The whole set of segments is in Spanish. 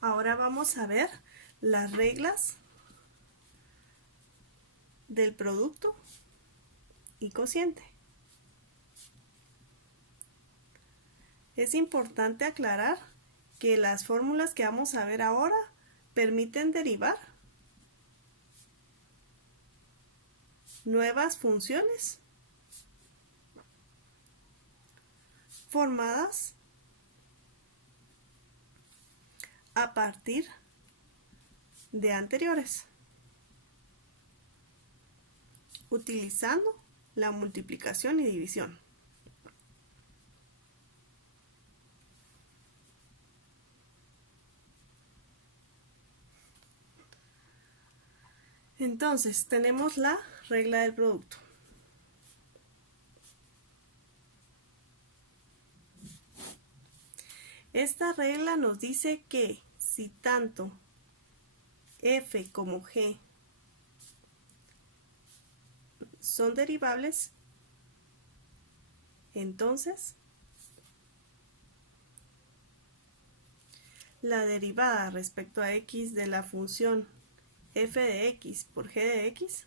Ahora vamos a ver las reglas del producto y cociente. Es importante aclarar que las fórmulas que vamos a ver ahora permiten derivar nuevas funciones formadas a partir de anteriores, utilizando la multiplicación y división. Entonces, tenemos la regla del producto. Esta regla nos dice que si tanto f como g son derivables, entonces la derivada respecto a x de la función f de x por g de x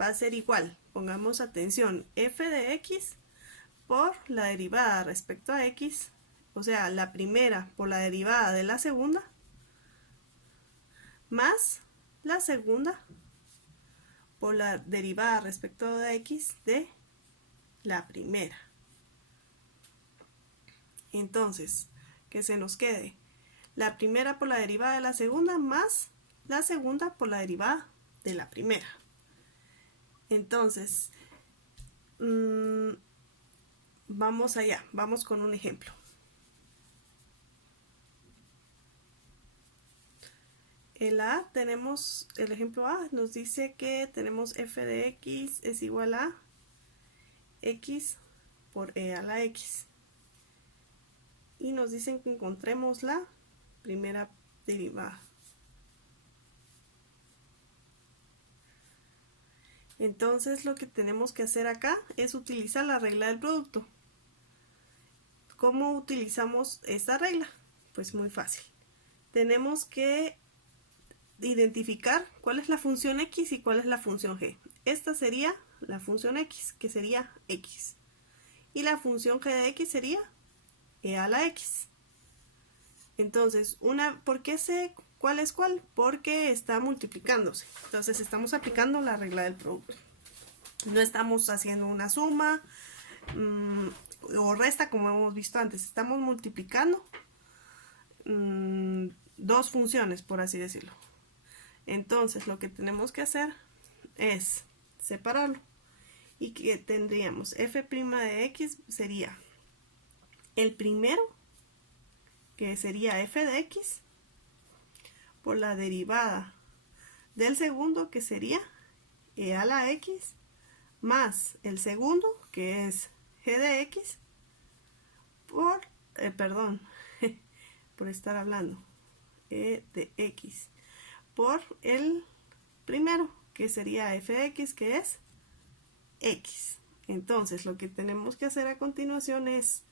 va a ser igual, pongamos atención, f de x por la derivada respecto a x, o sea, la primera por la derivada de la segunda, más la segunda por la derivada respecto de x de la primera. Entonces, que se nos quede la primera por la derivada de la segunda más la segunda por la derivada de la primera. Entonces, vamos allá, vamos con un ejemplo. El A, tenemos el ejemplo A, nos dice que tenemos f de x es igual a x por e a la x. Y nos dicen que encontremos la primera derivada. Entonces lo que tenemos que hacer acá es utilizar la regla del producto. ¿Cómo utilizamos esta regla? Pues muy fácil. Tenemos que identificar cuál es la función x y cuál es la función g. Esta sería la función x, que sería x. Y la función g de x sería e a la x. Entonces, ¿por qué sé cuál es cuál? Porque está multiplicándose. Entonces estamos aplicando la regla del producto. No estamos haciendo una suma o resta como hemos visto antes. Estamos multiplicando dos funciones, por así decirlo. Entonces lo que tenemos que hacer es separarlo. Y que tendríamos f' de x sería el primero, que sería f de x, por la derivada del segundo, que sería e a la x, más el segundo, que es g de x, por, por estar hablando, e de x, por el primero, que sería f de x, que es x. Entonces lo que tenemos que hacer a continuación es,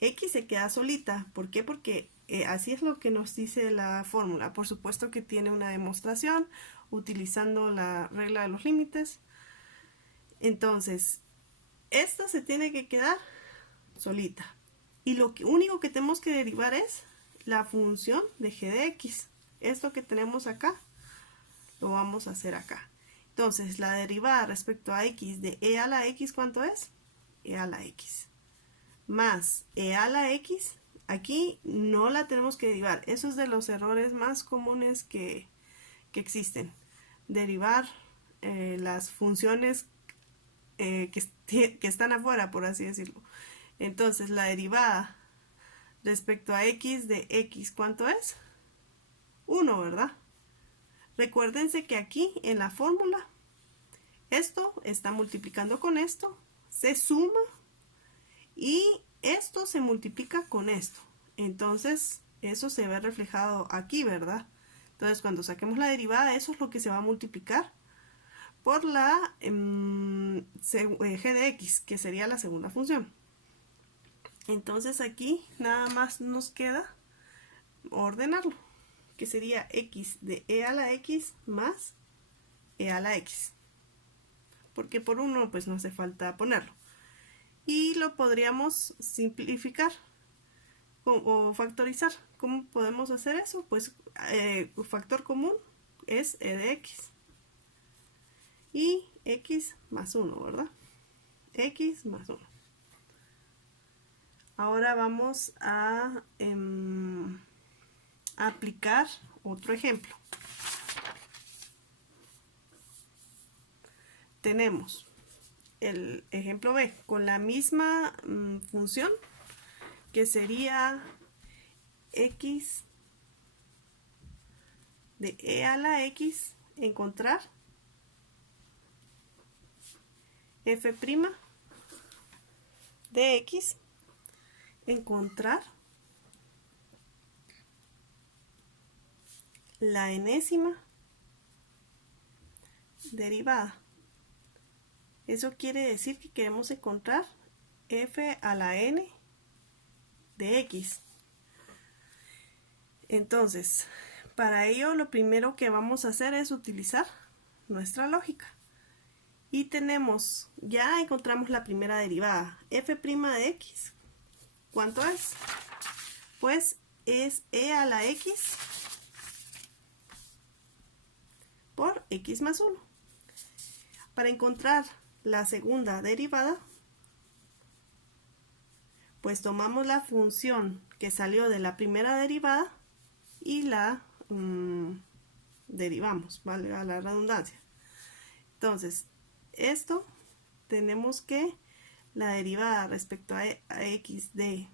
x se queda solita. ¿Por qué? Porque así es lo que nos dice la fórmula. Por supuesto que tiene una demostración utilizando la regla de los límites. Entonces, esta se tiene que quedar solita. Y lo único que tenemos que derivar es la función de g de x. Esto que tenemos acá, lo vamos a hacer acá. Entonces, la derivada respecto a x de e a la x, ¿cuánto es? E a la x. Más e a la x, aquí no la tenemos que derivar. Eso es de los errores más comunes que existen. Derivar las funciones que están afuera, por así decirlo. Entonces, la derivada respecto a x de x, ¿cuánto es? 1, ¿verdad? Recuérdense que aquí en la fórmula, esto está multiplicando con esto, se suma y esto se multiplica con esto. Entonces, eso se ve reflejado aquí, ¿verdad? Entonces, cuando saquemos la derivada, eso es lo que se va a multiplicar por la g de x, que sería la segunda función. Entonces, aquí nada más nos queda ordenarlo, que sería x de e a la x más e a la x, porque por 1 pues no hace falta ponerlo. Y lo podríamos simplificar o factorizar. ¿Cómo podemos hacer eso? Pues un factor común es e de x y x más 1, ¿verdad? X más 1. Ahora vamos a aplicar otro ejemplo. Tenemos el ejemplo B con la misma función, que sería x de e a la x, encontrar f' de x, encontrar la enésima derivada. Eso quiere decir que queremos encontrar f a la n de x. Entonces, para ello lo primero que vamos a hacer es utilizar nuestra lógica. Y tenemos, ya encontramos la primera derivada, f' de x. ¿Cuánto es? Pues es e a la x por x más 1. Para encontrar la segunda derivada, pues tomamos la función que salió de la primera derivada y la derivamos, valga la redundancia. Entonces, esto tenemos que la derivada respecto a x de,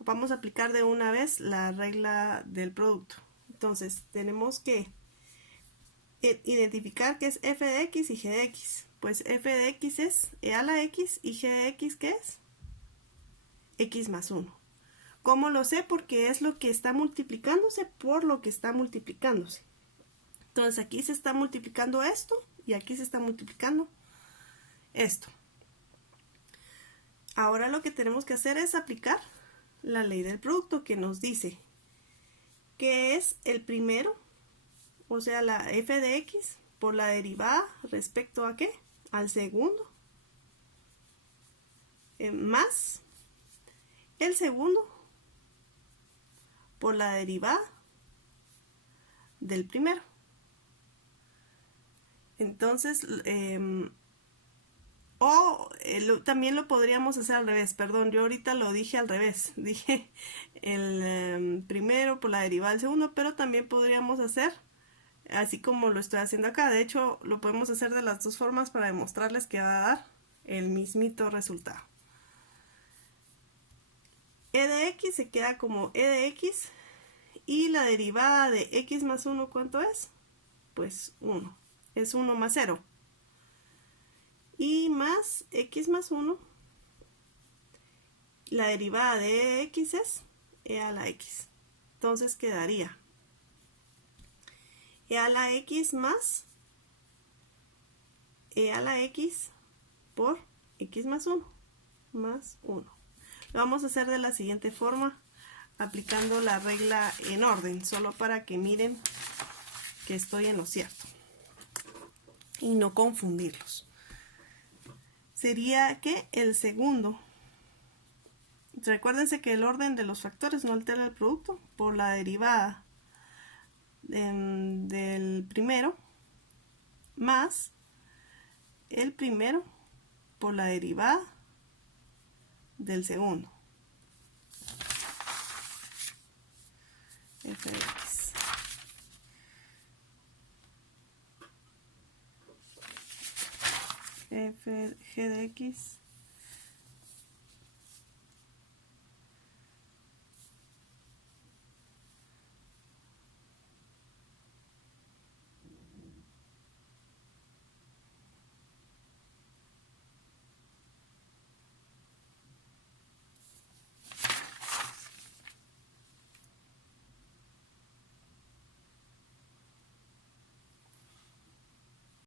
vamos a aplicar de una vez la regla del producto. Entonces, tenemos que identificar qué es f de x y g de x. Pues f de x es e a la x y g de x, ¿qué es? X más 1. ¿Cómo lo sé? Porque es lo que está multiplicándose por lo que está multiplicándose. Entonces aquí se está multiplicando esto y aquí se está multiplicando esto. Ahora lo que tenemos que hacer es aplicar la ley del producto, que nos dice que es el primero, o sea, la f de x por la derivada respecto a ¿qué? Al segundo, más el segundo por la derivada del primero. Entonces, también lo podríamos hacer al revés, perdón, yo ahorita lo dije al revés, dije el primero por la derivada del segundo, pero también podríamos hacer así como lo estoy haciendo acá. De hecho, lo podemos hacer de las dos formas para demostrarles que va a dar el mismito resultado. E de x se queda como e de x y la derivada de x más 1, ¿cuánto es? Pues 1, es 1 más 0. Y más x más 1, la derivada de x es e a la x. Entonces quedaría e a la x más e a la x por x más 1, más 1. Lo vamos a hacer de la siguiente forma, aplicando la regla en orden, solo para que miren que estoy en lo cierto y no confundirlos. Sería que el segundo, recuérdense que el orden de los factores no altera el producto, por la derivada del primero más el primero por la derivada del segundo. F de x. F, g de x